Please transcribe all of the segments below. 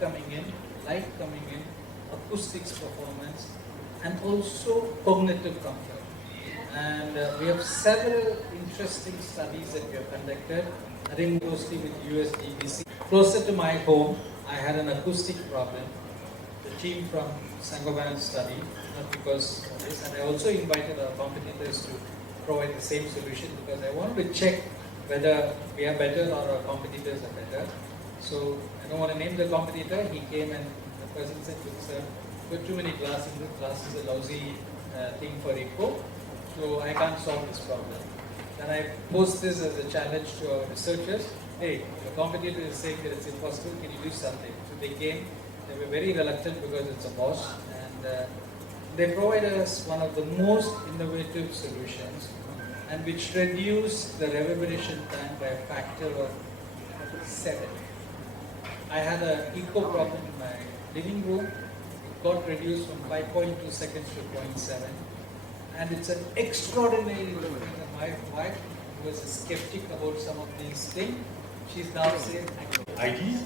coming in, light coming in, acoustics performance, and also cognitive comfort. And we have several interesting studies that we have conducted, I think mostly with USDBC. Closer to my home, I had an acoustic problem. The team from Saint-Gobain studied, not because of this, and I also invited our competitors to provide the same solution because I wanted to check whether we are better or our competitors are better. So I don't want to name the competitor. He came and the person said, sir, put too many glasses. Glass is a lousy thing for eco, so I can't solve this problem. Then I post this as a challenge to our researchers. Hey, the competitor is saying that it's impossible. Can you do something? So they came. They were very reluctant because it's a Bosch, and they provided us one of the most innovative solutions, and which reduced the reverberation time by a factor of 7. I had an echo problem in my living room. It got reduced from 5.2 seconds to 0.7. And it's an extraordinary thing. My wife was a skeptic about some of these things. She's now saying, ideas.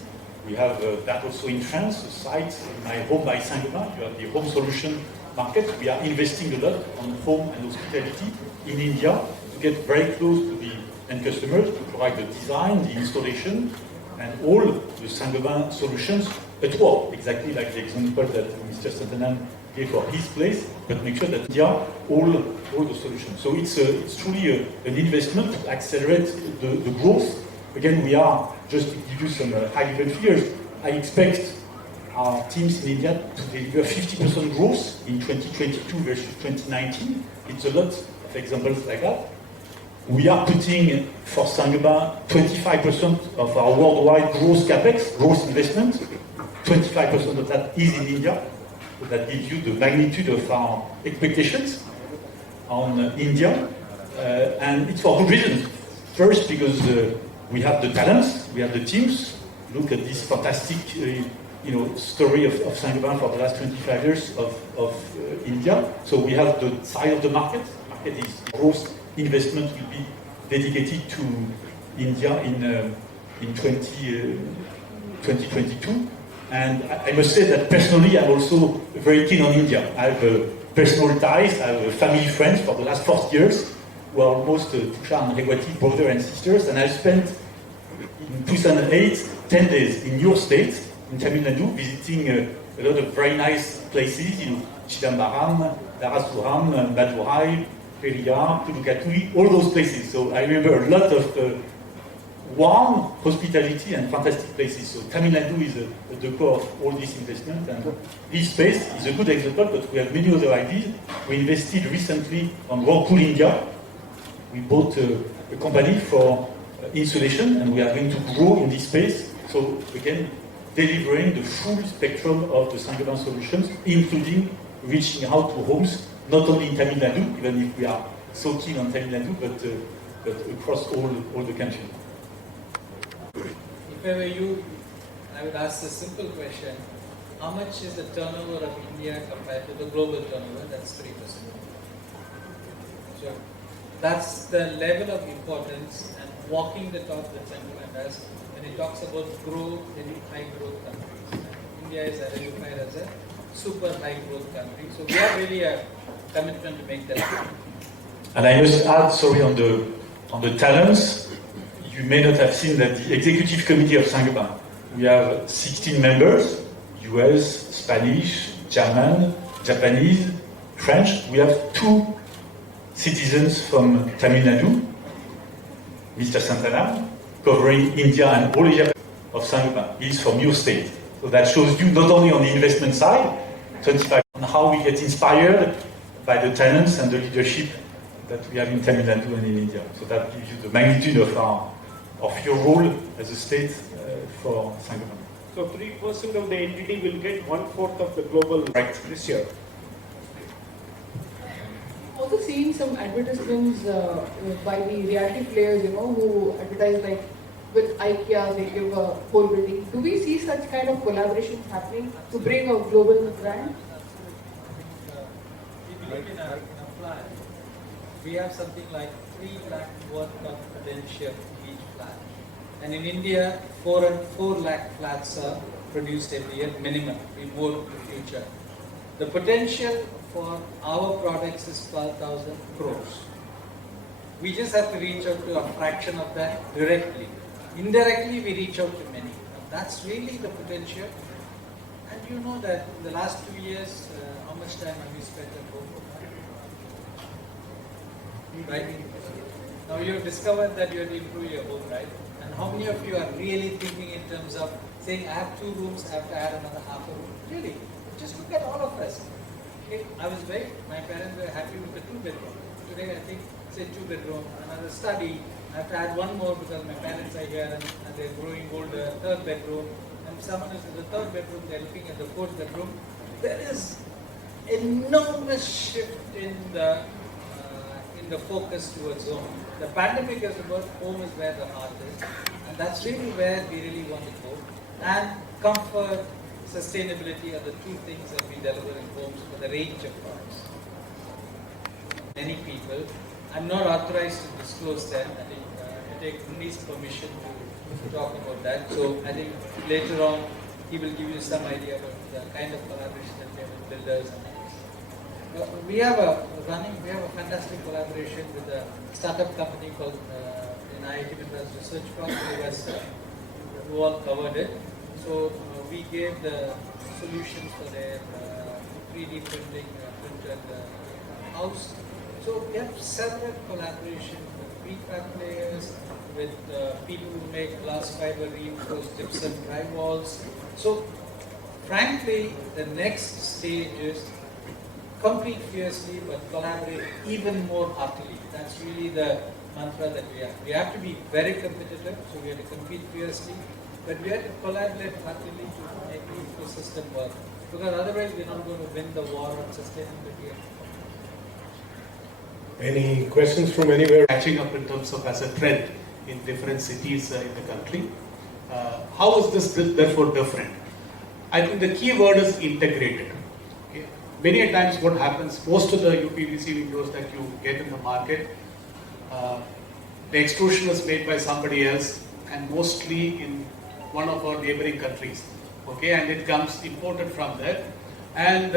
We have that also in France, a site, My Home by Saint-Gobain. You have the home solution market. We are investing a lot on home and hospitality in India to get very close to the end customers, to provide the design, the installation, and all the Saint-Gobain solutions at work, exactly like the example that Mr. Santhanam gave for his place, but make sure that India all the solutions. So it's truly an investment to accelerate the growth. Again, we are, just to give you some high-level figures, I expect our teams in India to deliver 50% growth in 2022 versus 2019. It's a lot of examples like that. We are putting for Saint-Gobain 25% of our worldwide gross capex, gross investment. 25% of that is in India. So that gives you the magnitude of our expectations on India. And it's for good reasons. First, because we have the talents, we have the teams. Look at this fantastic story of Saint-Gobain for the last 25 years of India. So we have the size of the market. The market is gross investment will be dedicated to India in 2022. And I must say that personally, I'm also very keen on India. I have personal ties, I have family friends for the last 40 years, who are almost Tushar and Regwati, brother and sisters, and I spent in 2008 10 days in your state, in Tamil Nadu, visiting a lot of very nice places, Chidambaram, Darasuram, Madurai, Periyar, Pudukatui, all those places. So I remember a lot of warm hospitality and fantastic places. So Tamil Nadu is at the core of all this investment, and this space is a good example, but we have many other ideas. We invested recently on Whirlpool India. We bought a company for insulation, and we are going to grow in this space. So again, delivering the full spectrum of the Saint-Gobain solutions, including reaching out to homes, not only in Tamil Nadu, even if we are so keen on Tamil Nadu, but across all the country. if I were you, I would ask a simple question. How much is the turnover of India compared to the global turnover? That's 3%. So that's the level of importance and walking the talk that Saint-Gobain does when it talks about growth in high growth countries. India is identified as a super high growth country. So we have really a commitment to make that happen. And I must add, sorry, on the talents, you may not have seen that the executive committee of Saint-Gobain, we have 16 members, US, Spanish, German, Japanese, French. We have 2 citizens from Tamil Nadu, Mr. Santhanam, covering India and all Asia of Saint-Gobain. He is from your state. So that shows you not only on the investment side, 25, on how we get inspired by the talents and the leadership that we have in Tamil Nadu and in India. So that gives you the magnitude of your role as a state for Saint-Gobain. So 3% of the entity will get 1/4 of the global Right. this year. Also seeing some advertisements by the reality players, who advertise like with IKEA, they give a whole building. Do we see such kind of collaborations happening to bring a global brand? If you look in a flat, we have something like 3 lakh worth of potential in each flat. And in India, 4 lakh flats are produced every year, minimum. We more in the future. The potential for our products is 12,000 crores. We just have to reach out to a fraction of that directly. Indirectly, we reach out to many. Now, that's really the potential. And you know that in the last 2 years, how much time have you spent at home? Right? Now you have discovered that you have to improve your home, right? And how many of you are really thinking in terms of saying, I have 2 rooms, I have to add another half a room? Really? Just look at all of us. Okay? My parents were happy with the 2-bedroom. Today I think, say 2-bedroom, another study. I have to add one more because my parents are here and they're growing older, 3rd bedroom. And someone is in the 3rd bedroom, they're looking at the 4th bedroom. There is enormous shift in the focus towards home. The pandemic is about home is where the heart is, and that's really where we really want to go. And comfort, sustainability are the 2 things that we deliver in homes for the range of products. Many people, I'm not authorized to disclose them. I think I take Munni's permission to talk about that. So I think later on he will give you some idea about the kind of collaboration that we have with builders and others. We have a fantastic collaboration with a startup company called in IIT Madras Research Park, who all covered it. So we gave the solutions for their 3D printing, printed house. So we have several collaborations with prefab players, with people who make glass fiber reinforced gypsum drywalls. So frankly, the next stage is compete fiercely but collaborate even more heartily. That's really the mantra that we have. We have to be very competitive, so we have to compete fiercely, but we have to collaborate heartily to make the ecosystem work. Because otherwise we're not going to win the war on sustainability. Any questions from anywhere? Catching up in terms of as a trend in different cities in the country. How is this therefore different? I think the key word is integrated. Okay. Many a times what happens, most of the UPVC windows that you get in the market, the extrusion is made by somebody else and mostly in one of our neighboring countries. Okay, and it comes imported from there, and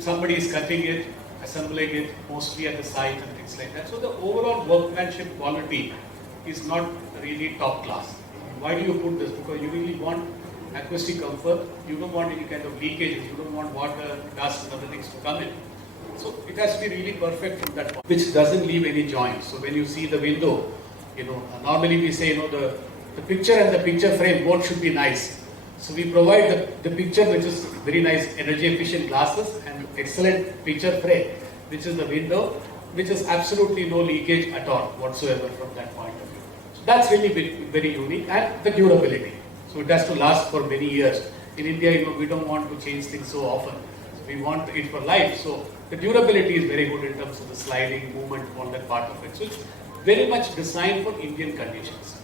somebody is cutting it, assembling it mostly at the site and things like that. So the overall workmanship quality is not really top class. Why do you put this? Because you really want acoustic comfort, you don't want any kind of leakages, you don't want water, dust and other things to come in. So it has to be really perfect from that point, which doesn't leave any joints. So when you see the window, normally we say, the picture and the picture frame both should be nice. So we provide the picture, which is very nice energy efficient glasses, and excellent picture frame, which is the window, which is absolutely no leakage at all whatsoever from that point of view. So that's really very, very unique, and the durability. So it has to last for many years. In India, we don't want to change things so often. So we want it for life. So the durability is very good in terms of the sliding, movement, all that part of it. So it's very much designed for Indian conditions.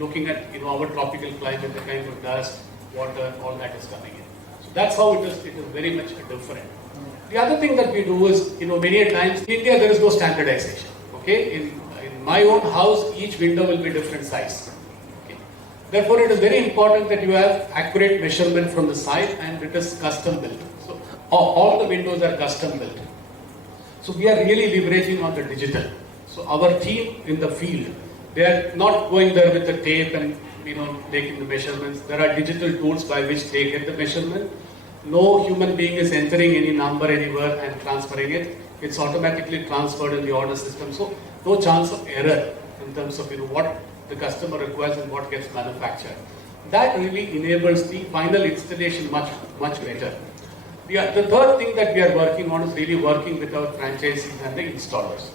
Looking at our tropical climate, the kind of dust, water, all that is coming in. So that's how it is. It is very much different. The other thing that we do is, many a times in India there is no standardization. Okay, in my own house, each window will be different size. Okay? Therefore, it is very important that you have accurate measurement from the side, and it is custom built. So all the windows are custom built. So we are really leveraging on the digital. So our team in the field, they are not going there with the tape and taking the measurements. There are digital tools by which they get the measurement. No human being is entering any number anywhere and transferring it. It's automatically transferred in the order system. So no chance of error in terms of what the customer requires and what gets manufactured. That really enables the final installation much better. The third thing that we are working on is really working with our franchisees and the installers.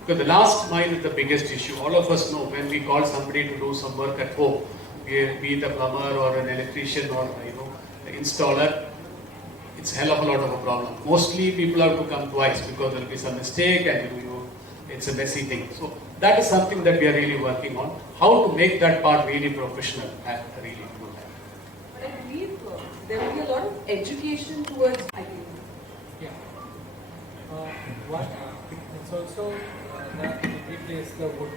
Because the last mile is the biggest issue. All of us know when we call somebody to do some work at home, be it a plumber or an electrician or the installer, it's a hell of a lot of a problem. Mostly people have to come twice because there will be some mistake and it's a messy thing. So that is something that we are really working on. How to make that part really professional and really do that. But I believe there will be a lot of education towards Yeah. It's also that we replace the wood.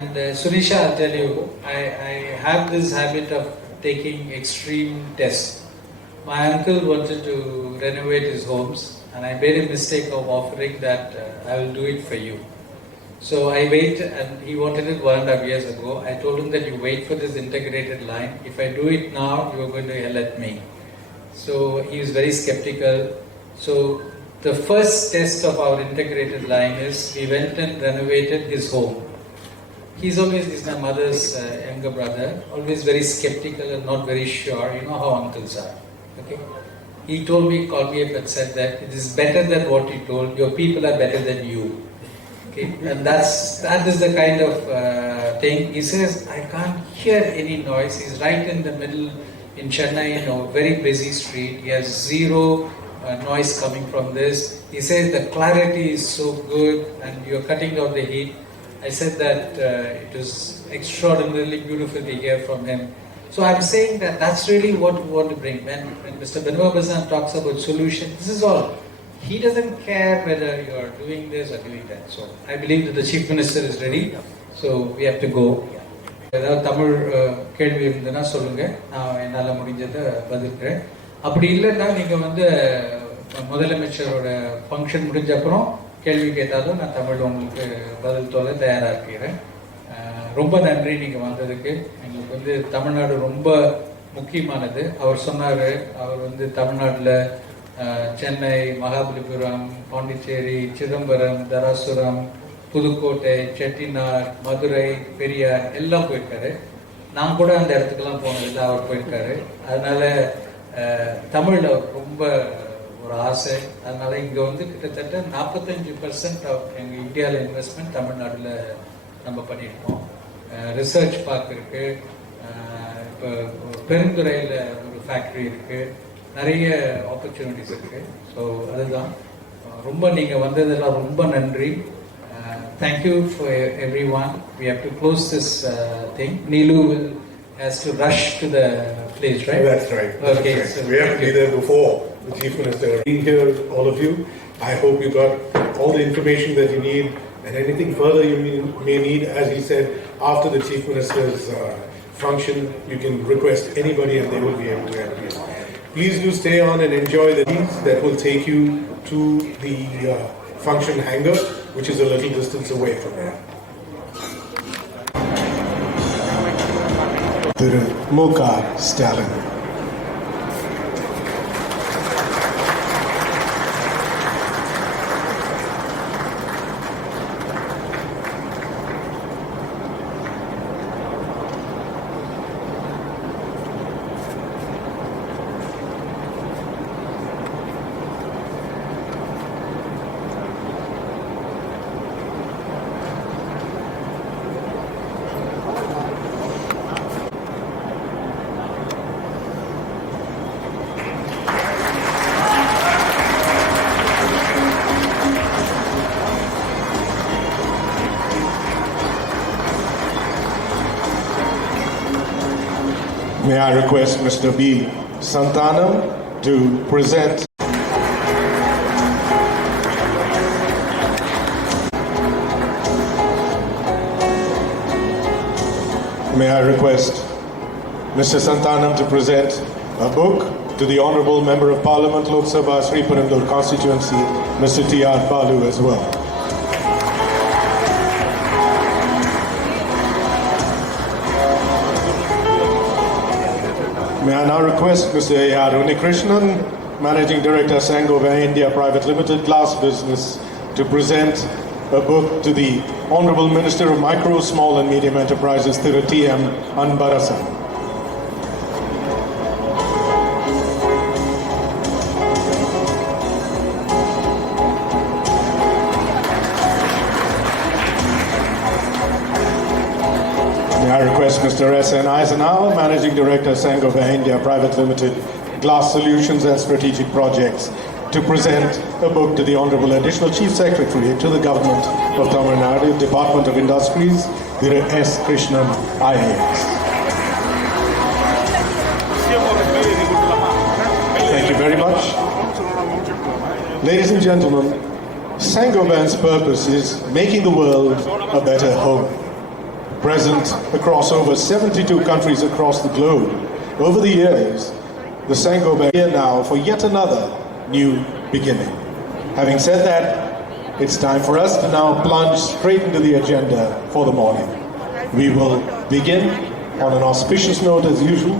And Sunisha, I'll tell you, I have this habit of taking extreme tests. My uncle wanted to renovate his homes, and I made a mistake of offering that I will do it for you. So I wait, and he wanted it 1.5 years ago. I told him that you wait for this integrated line. If I do it now, you are going to yell at me. So he was very skeptical. So the first test of our integrated line is we went and renovated his home. He's my mother's younger brother, always very skeptical and not very sure. You know how uncles are. Okay? He called me up and said that it is better than what you told. Your people are better than you. Okay? And that is the kind of thing. He says, I can't hear any noise. He's right in the middle in Chennai, in a very busy street. He has zero noise coming from this. He says the clarity is so good and you're cutting out the heat. I said that it was extraordinarily beautiful to hear from him. So I'm saying that that's really what we want to bring. When Mr. Benoit Bazin talks about solution, this is all. He doesn't care whether you're doing this or doing that. So I believe that the Chief Minister is ready. So we have to go. ஏதாவது தமிழ் கேள்வி இருந்ததுன்னா சொல்லுங்க, நான் என்னால் முடிஞ்சதை பதில்கிறேன். அப்படி இல்லைன்னா நீங்கள் முதலமைச்சரோட ஃபங்க்ஷன் முடிஞ்ச அப்புறம் கேள்வி கேட்டாலும் நான் தமிழ் உங்களுக்கு பதில் சொல்ல தயாராக இருக்கிறேன். ரொம்ப நன்றி நீங்கள் வந்ததுக்கு. எங்களுக்கு தமிழ்நாடு ரொம்ப முக்கியமானது. அவர் சொன்னார், அவர் தமிழ்நாட்டில் சென்னை, மகாபலிபுரம், பாண்டிச்சேரி, சிதம்பரம், தராசுரம், புதுக்கோட்டை, செட்டிநாடு, மதுரை, பெரியார் எல்லாம் போயிருக்காரு. நான் கூட அந்த இடத்துக்கெல்லாம் போனதில்லை, அவர் போயிருக்காரு. அதனால தமிழில் ரொம்ப ஒரு ஆசை. அதனால இங்கே கிட்டத்தட்ட 45% எங்கள் இந்தியாவில் இன்வெஸ்ட்மெண்ட் தமிழ்நாட்டில் நம்ம பண்ணியிருக்கோம். ரிசர்ச் பார்க் இருக்குது, இப்போ பெருந்துறையில் ஒரு ஃபேக்ட்ரி இருக்குது, நிறைய ஆப்பர்ச்சுனிட்டிஸ் இருக்குது. ஸோ அதுதான் ரொம்ப நீங்கள் வந்ததெல்லாம் ரொம்ப நன்றி. Thank you for everyone. We have to close this thing. Neelu has to rush to the place, right? That's right. That's okay. right. So we have to be there before the Chief Minister. Being here, all of you, I hope you got all the information that you need, and anything further you may need, as he said, after the Chief Minister's function, you can request anybody and they will be able to help you. Please do stay on and enjoy the deeds that will take you to the function hangar, which is a little distance away from here. Thiru M.K. Stalin. May I request Mr. B. Santanam to present. May I request Mr. Santanam to present a book to the Honourable Member of Parliament, Lok Sabha, Sri Perundur constituency, Mr. T.R. Balu as well. May I now request Mr. A.R. Unikrishnan, Managing Director, Saint-Gobain India Private Limited, Glass Business, to present a book to the Honourable Minister of Micro, Small and Medium Enterprises, Thiru T.M. Anbarasan. May I request Mr. S.N. Eisenhower, Managing Director, Saint-Gobain India Private Limited, Glass Solutions and Strategic Projects, to present a book to the Honourable Additional Chief Secretary to the Government of Tamil Nadu, Department of Industries, Thiru S. Krishnan, IAS. Thank you very much. Ladies and gentlemen, Saint-Gobain's purpose is making the world a better home. present across over 72 countries across the globe. Over the years, the Saint-Gobain is here now for yet another new beginning. Having said that, it's time for us to now plunge straight into the agenda for the morning. We will begin on an auspicious note as usual.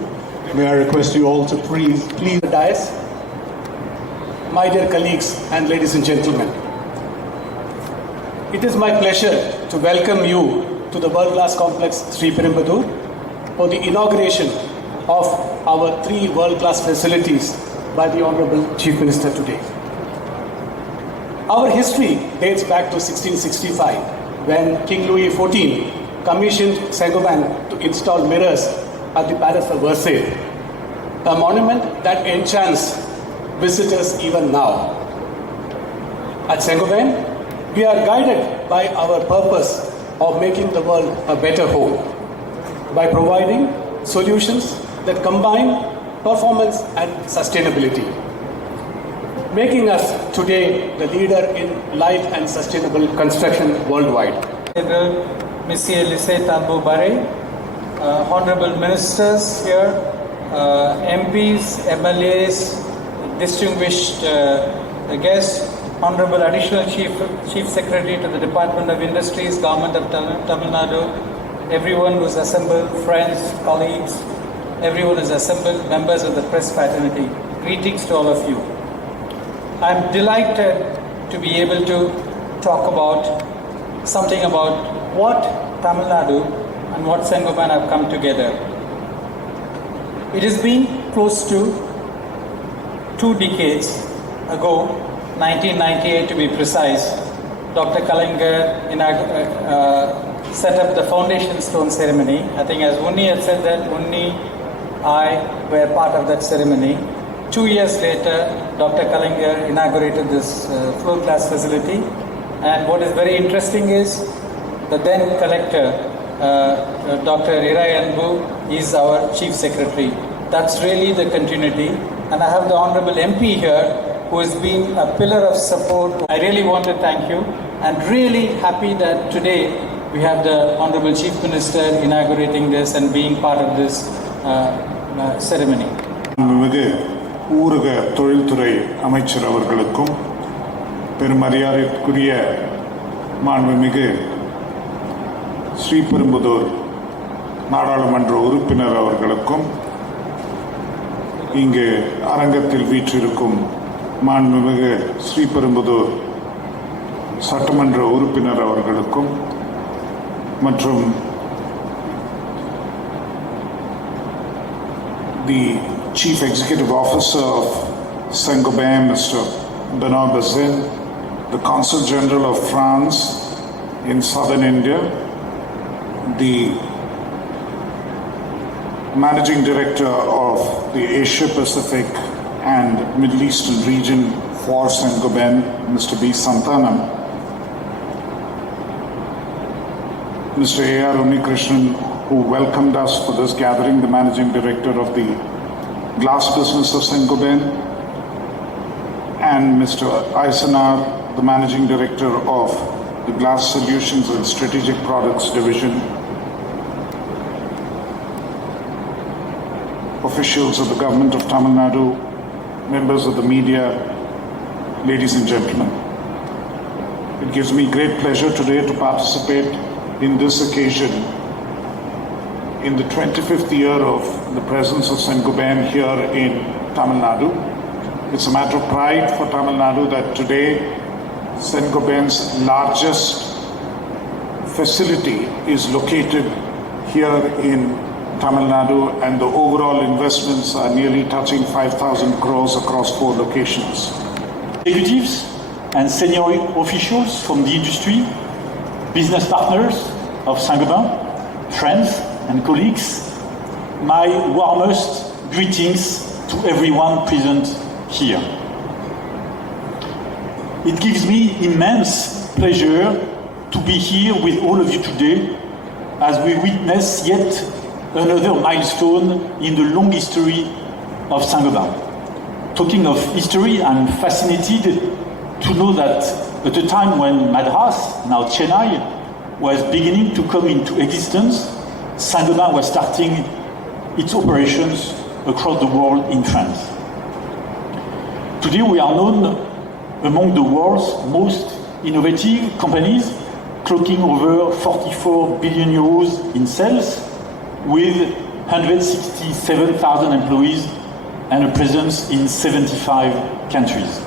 May I request you all to please The dais, my dear colleagues and ladies and gentlemen, it is my pleasure to welcome you to the world-class complex Sri Perumbudur for the inauguration of our 3 world-class facilities by the Honorable Chief Minister today. Our history dates back to 1665 when King Louis XIV commissioned Saint-Gobain to install mirrors at the Palace of Versailles, a monument that enchants visitors even now. At Saint-Gobain, we are guided by our purpose of making the world a better home by providing solutions that combine performance and sustainability, making us today the leader in light and sustainable construction worldwide. Monsieur Lycée Tambo Barre, honorable ministers here, MPs, MLAs, distinguished guests, Honorable Additional Chief Secretary to the Department of Industries, Government of Tamil Nadu, everyone who's assembled, friends, colleagues, everyone is assembled, members of the press fraternity. Greetings to all of you. I'm delighted to be able to talk about something about what Tamil Nadu and what Saint-Gobain have come together. It has been close to 2 decades ago, 1998 to be precise, Dr. Kalaignar set up the foundation stone ceremony. I think as Unni had said that, Unni, I were part of that ceremony. 2 years later, Dr. Kalaignar inaugurated this floor class facility. And what is very interesting is the then collector, Dr. Irai Anbu, is our chief secretary. That's really the continuity. And I have the honorable MP here, who has been a pillar of support. I really want to thank you and really happy that today we have the Honorable Chief Minister inaugurating this and being part of this ceremony. மிகு ஊரக தொழில்துறை அமைச்சர் அவர்களுக்கும் பெருமரியாதைக்குரிய மாண்புமிகு ஸ்ரீபெரும்புதூர் நாடாளுமன்ற உறுப்பினர் அவர்களுக்கும் இங்கு அரங்கத்தில் வீற்றிருக்கும் மாண்புமிகு ஸ்ரீபெரும்புதூர் சட்டமன்ற உறுப்பினர் அவர்களுக்கும் மற்றும் the Chief Executive Officer of Saint-Gobain, Mr. Bernard Bazin, the Consul General of France in southern India, the Managing Director of the Asia Pacific and Middle Eastern region for Saint-Gobain, Mr. B. Santanam, Mr. A.R. Unnikrishnan, who welcomed us for this gathering, the Managing Director of the Glass Business of Saint-Gobain, and Mr. Aisanar, the Managing Director of the Glass Solutions and Strategic Products Division, officials of the Government of Tamil Nadu, members of the media, ladies and gentlemen. It gives me great pleasure today to participate in this occasion in the 25th year of the presence of Saint-Gobain here in Tamil Nadu. It's a matter of pride for Tamil Nadu that today Saint-Gobain's largest facility is located here in Tamil Nadu, and the overall investments are nearly touching 5,000 crores across 4 locations. Executives and senior officials from the industry, business partners of Saint-Gobain, friends and colleagues, my warmest greetings to everyone present here. It gives me immense pleasure to be here with all of you today as we witness yet another milestone in the long history of Saint-Gobain. Talking of history, I'm fascinated to know that at a time when Madras, now Chennai, was beginning to come into existence, Saint-Gobain was starting its operations across the world in France. Today we are known among the world's most innovative companies, clocking over 44 billion euros in sales, with 167,000 employees and a presence in 75 countries.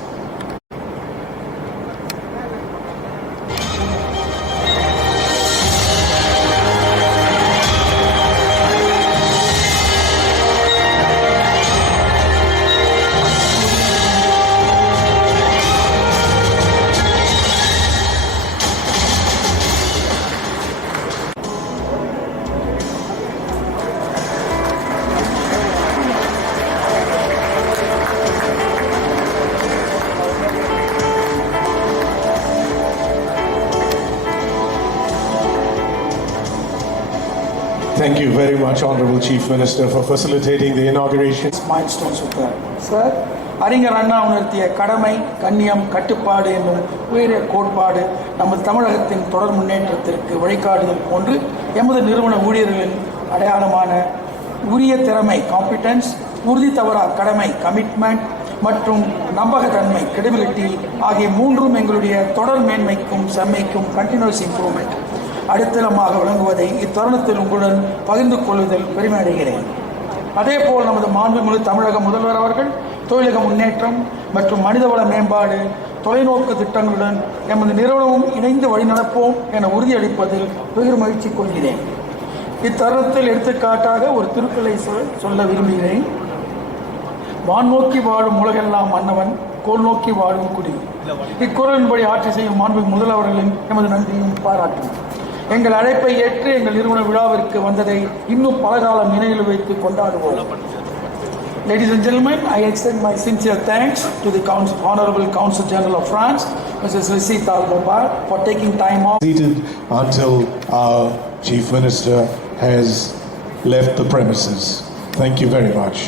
Thank you very much, Honorable Chief Minister, for facilitating the inauguration. milestones with that. Sir அறிஞர் அண்ணா உணர்த்திய கடமை கண்ணியம் கட்டுப்பாடு என்னும் உயரிய கோட்பாடு நமது தமிழகத்தின் தொடர் முன்னேற்றத்திற்கு வழிகாட்டுதல் போன்று எமது நிறுவன ஊழியர்களின் அடையாளமான உரிய திறமை காம்பிடன்ஸ், உறுதி தவறா கடமை கமிட்மெண்ட் மற்றும் நம்பகத்தன்மை கிரெடிபிலிட்டி ஆகிய மூன்றும் எங்களுடைய தொடர் மேன்மைக்கும் செம்மைக்கும் கண்டினியூஸ் இம்ப்ரூவ்மெண்ட் அடித்தளமாக விளங்குவதை இத்தருணத்தில் உங்களுடன் பகிர்ந்து கொள்வதில் பெருமை அடைகிறேன். அதேபோல் நமது மாண்புமிகு தமிழக முதல்வர் அவர்கள் தொழிலக முன்னேற்றம் மற்றும் மனிதவள மேம்பாடு தொலைநோக்கு திட்டங்களுடன் எமது நிறுவனமும் இணைந்து வழிநடப்போம் என உறுதியளிப்பதில் பெரும் மகிழ்ச்சி கொள்கிறேன். இத்தருணத்தில் எடுத்துக்காட்டாக ஒரு திருக்குறளை சொல்ல விரும்புகிறேன். வான் நோக்கி வாழும் உலகெல்லாம் மன்னவன், கோல் நோக்கி வாழும் குடி. இக்குறளின்படி ஆட்சி செய்யும் மாண்புமிகு முதல்வர்களின் எமது நன்றியும் பாராட்டும். எங்கள் அழைப்பை ஏற்று எங்கள் நிறுவன விழாவிற்கு வந்ததை இன்னும் பல காலம் நினைவில் வைத்து கொண்டாடுவோம். Ladies and gentlemen, I extend my sincere thanks to the Honorable Consul General of France, Mrs. Lucie Talgobar, for taking time off. Seated until our Chief Minister has left the premises. Thank you very much.